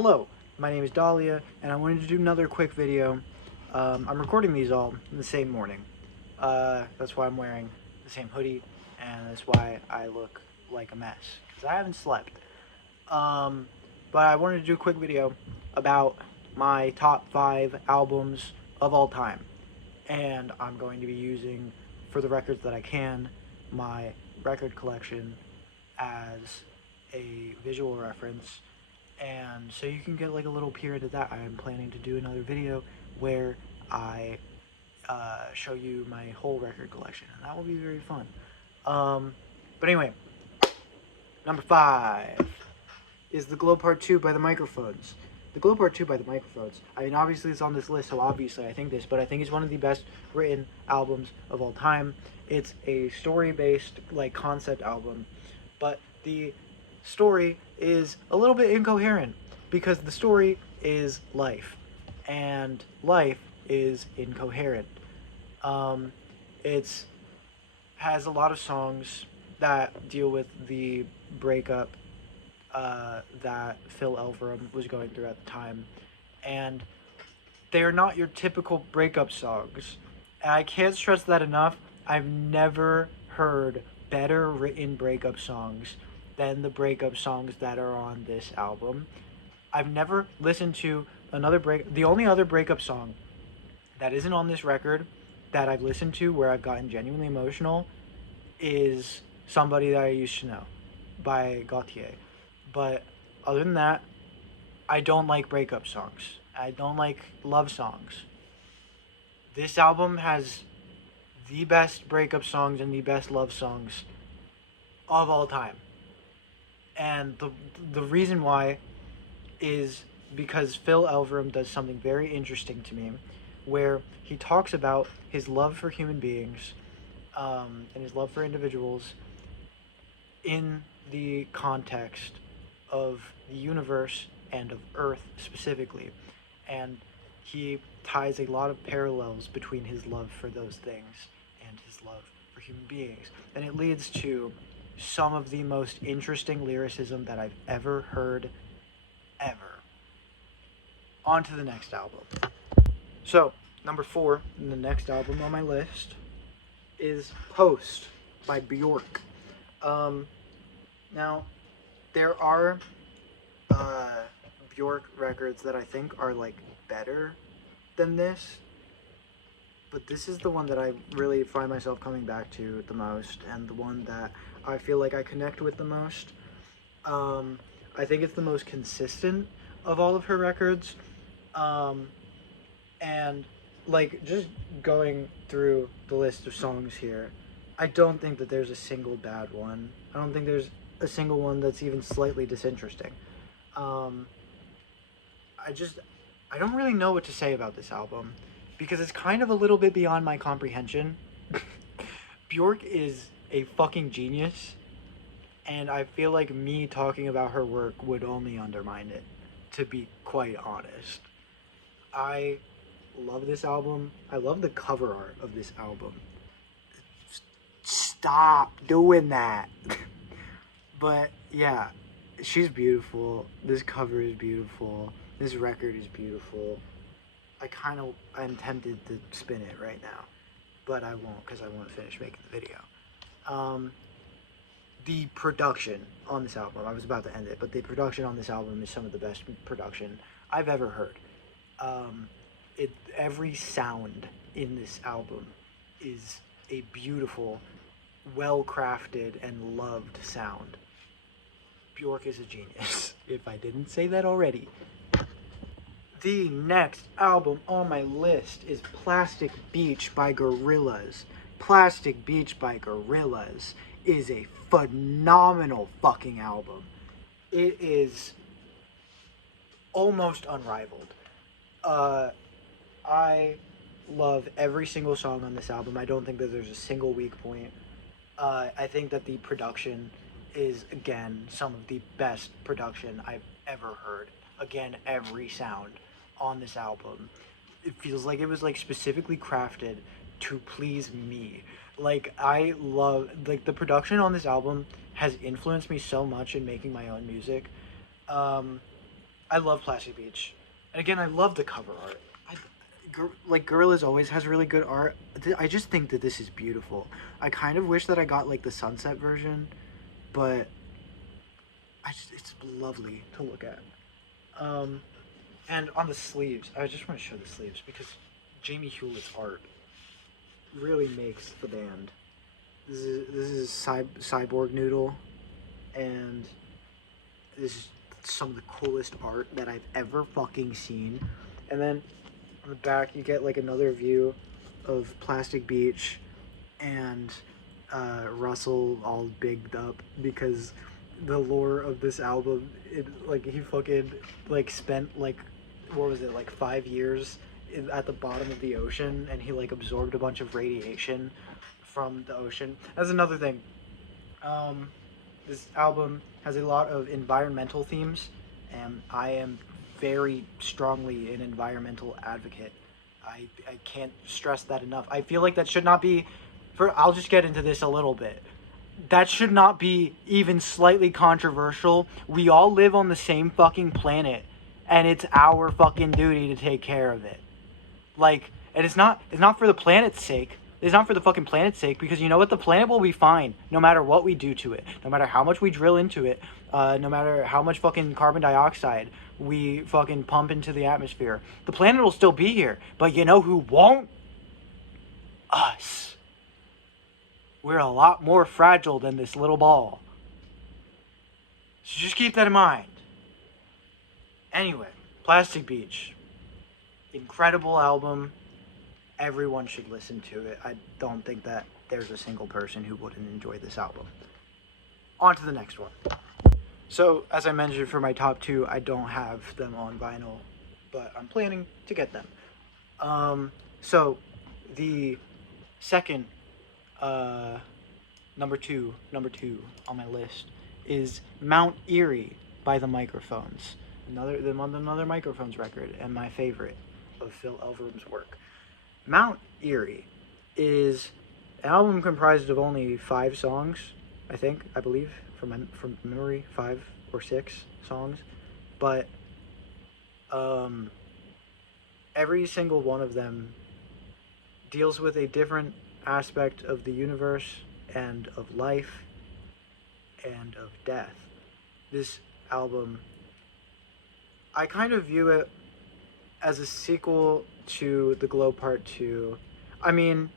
Hello, my name is Dahlia, and I wanted to do another quick video. I'm recording these all in the same morning. That's why I'm wearing the same hoodie, and that's why I look like a mess, because I haven't slept. Um, but I wanted to do a quick video about my top 5 albums of all time. And I'm going to be using, for the records that I can, my record collection as a visual reference, and so you can get like a little peer into that. I am planning to do another video where I show you my whole record collection, and that will be very fun. But anyway, number 5 is The Glow Part 2 by The Microphones. The Glow Part 2 by The Microphones, I mean, obviously it's on this list, so obviously I think this, but I think it's one of the best written albums of all time. It's a story-based, like, concept album, but the story is a little bit incoherent, because the story is life, and life is incoherent. It's has a lot of songs that deal with the breakup that Phil Elverum was going through at the time, and they're not your typical breakup songs. And I can't stress that enough. I've never heard better written breakup songs than the breakup songs that are on this album. I've never listened to the only other breakup song that isn't on this record that I've listened to where I've gotten genuinely emotional is Somebody That I Used to Know by Gautier. But other than that, I don't like breakup songs. I don't like love songs. This album has the best breakup songs and the best love songs of all time. And the reason why is because Phil Elverum does something very interesting to me, where he talks about his love for human beings and his love for individuals in the context of the universe and of Earth specifically. And he ties a lot of parallels between his love for those things and his love for human beings. And it leads to some of the most interesting lyricism that I've ever heard, ever. On to the next album. So, number 4 in the next album on my list is Post by Bjork. Now, there are Bjork records that I think are like better than this, but this is the one that I really find myself coming back to the most, and the one that I feel like I connect with the most. I think it's the most consistent of all of her records, and like just going through the list of songs here, I don't think that there's a single bad one. I don't think there's a single one that's even slightly disinteresting. I don't really know what to say about this album because it's kind of a little bit beyond my comprehension. Bjork is a fucking genius, and I feel like me talking about her work would only undermine it, to be quite honest. I love this album. I love the cover art of this album. Stop doing that. But yeah, she's beautiful. This cover is beautiful. This record is beautiful. I'm tempted to spin it right now, but I won't because I want to finish making the video. The production on this album, I was about to end it, but the production on this album is some of the best production I've ever heard. Every sound in this album is a beautiful, well-crafted, and loved sound. Bjork is a genius, if I didn't say that already. The next album on my list is Plastic Beach by Gorillaz. Plastic Beach by Gorillaz is a phenomenal fucking album. It is almost unrivaled. I love every single song on this album. I don't think that there's a single weak point. I think that the production is, again, some of the best production I've ever heard. Again, every sound on this album, it feels like it was like specifically crafted to please me. Like, I love, like, the production on this album has influenced me so much in making my own music. I love Plastic Beach, and again, I love the cover art. Like Gorillaz always has really good art. I just think that this is beautiful. I kind of wish that I got like the sunset version, but it's lovely to look at. Um, and on the sleeves, I just want to show the sleeves because Jamie Hewlett's art really makes the band. This is Cyborg Noodle, and this is some of the coolest art that I've ever fucking seen. And then on the back, you get like another view of Plastic Beach and Russell all bigged up because the lore of this album, like he fucking like spent like what was it like 5 years at the bottom of the ocean, and he like absorbed a bunch of radiation from the ocean. That's another thing. Um, this album has a lot of environmental themes, and I am very strongly an environmental advocate. I can't stress that enough. I feel like that should not be. I'll just get into this a little bit. That should not be even slightly controversial. We all live on the same fucking planet, and it's our fucking duty to take care of it. Like, and it's not for the planet's sake. It's not for the fucking planet's sake, because you know what? The planet will be fine no matter what we do to it. No matter how much we drill into it. No matter how much fucking carbon dioxide we fucking pump into the atmosphere. The planet will still be here. But you know who won't? Us. We're a lot more fragile than this little ball. So just keep that in mind. Anyway, Plastic Beach. Incredible album. Everyone should listen to it. I don't think that there's a single person who wouldn't enjoy this album. On to the next one. So, as I mentioned, for my top two, I don't have them on vinyl, but I'm planning to get them. So, the second, number two on my list is Mount Eerie by the Microphones. Another Microphones record, and my favorite of Phil Elverum's work. Mount Eerie is an album comprised of only 5 songs, I believe, from memory, 5 or 6 songs, but every single one of them deals with a different aspect of the universe and of life and of death. This album, I kind of view it as a sequel to The Glow Part 2. I mean,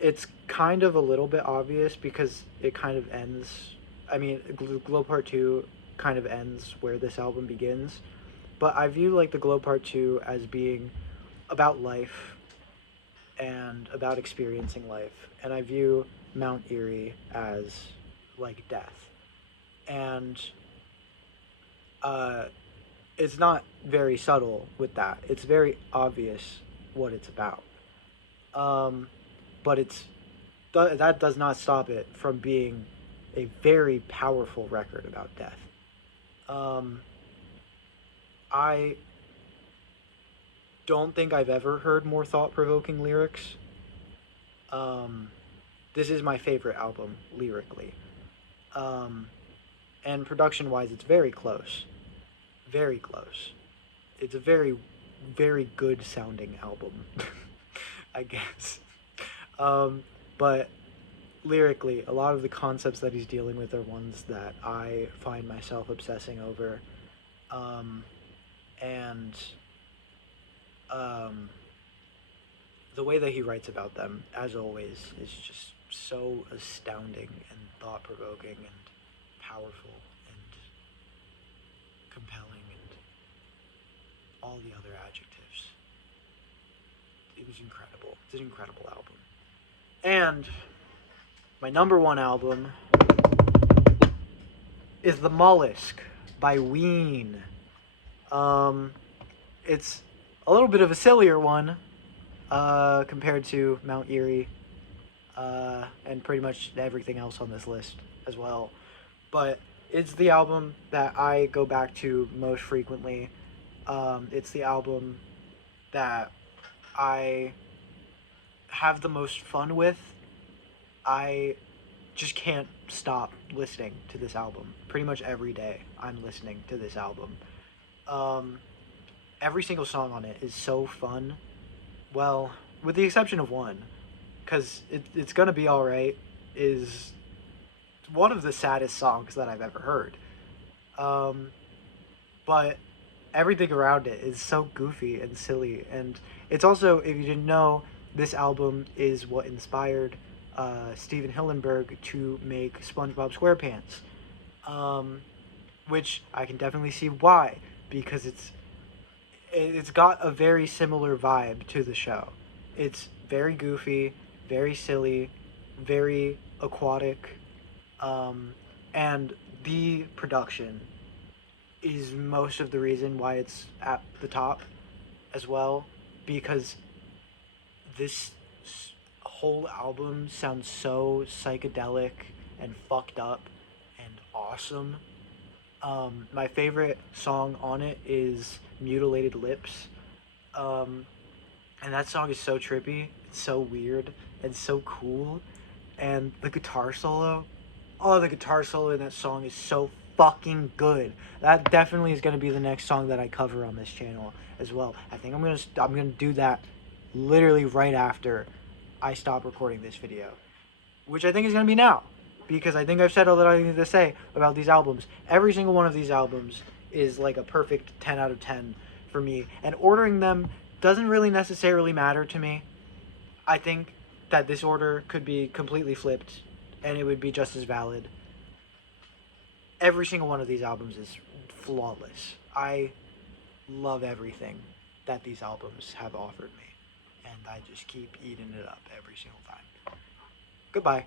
it's kind of a little bit obvious because it kind of ends. I mean, Glow Part 2 kind of ends where this album begins. But I view like The Glow Part 2 as being about life and about experiencing life. And I view Mount Eerie as like death. And it's not very subtle with that. It's very obvious what it's about. But that does not stop it from being a very powerful record about death. I don't think I've ever heard more thought-provoking lyrics. This is my favorite album lyrically. And production-wise, it's very close. Very close. It's a very, very good sounding album, I guess. But lyrically, a lot of the concepts that he's dealing with are ones that I find myself obsessing over. And the way that he writes about them, as always, is just so astounding and thought-provoking and powerful and compelling and all the other adjectives. It was incredible. It's an incredible album. And my number one album is The Mollusk by Ween. It's a little bit of a sillier one compared to Mount Eerie and pretty much everything else on this list as well. But it's the album that I go back to most frequently. It's the album that I have the most fun with. I just can't stop listening to this album. Pretty much every day I'm listening to this album. Um, every single song on it is so fun. Well, with the exception of one, because it's gonna be alright, is one of the saddest songs that I've ever heard. Um, but everything around it is so goofy and silly, and it's also, if you didn't know, this album is what inspired Steven Hillenburg to make SpongeBob SquarePants, um, which I can definitely see why, because it's got a very similar vibe to the show. It's very goofy, very silly, very aquatic, um, and the production is most of the reason why it's at the top as well, because this whole album sounds so psychedelic and fucked up and awesome. My favorite song on it is Mutilated Lips. Um, and that song is so trippy, it's so weird, and so cool. And the guitar solo, oh, the guitar solo in that song is so fucking good. That definitely is gonna be the next song that I cover on this channel as well. I think I'm gonna do that literally right after I stop recording this video, which I think is gonna be now, because I think I've said all that I need to say about these albums. Every single one of these albums is like a perfect 10 out of 10 for me, and ordering them doesn't really necessarily matter to me. I think that this order could be completely flipped and it would be just as valid. Every single one of these albums is flawless. I love everything that these albums have offered me, and I just keep eating it up every single time. Goodbye.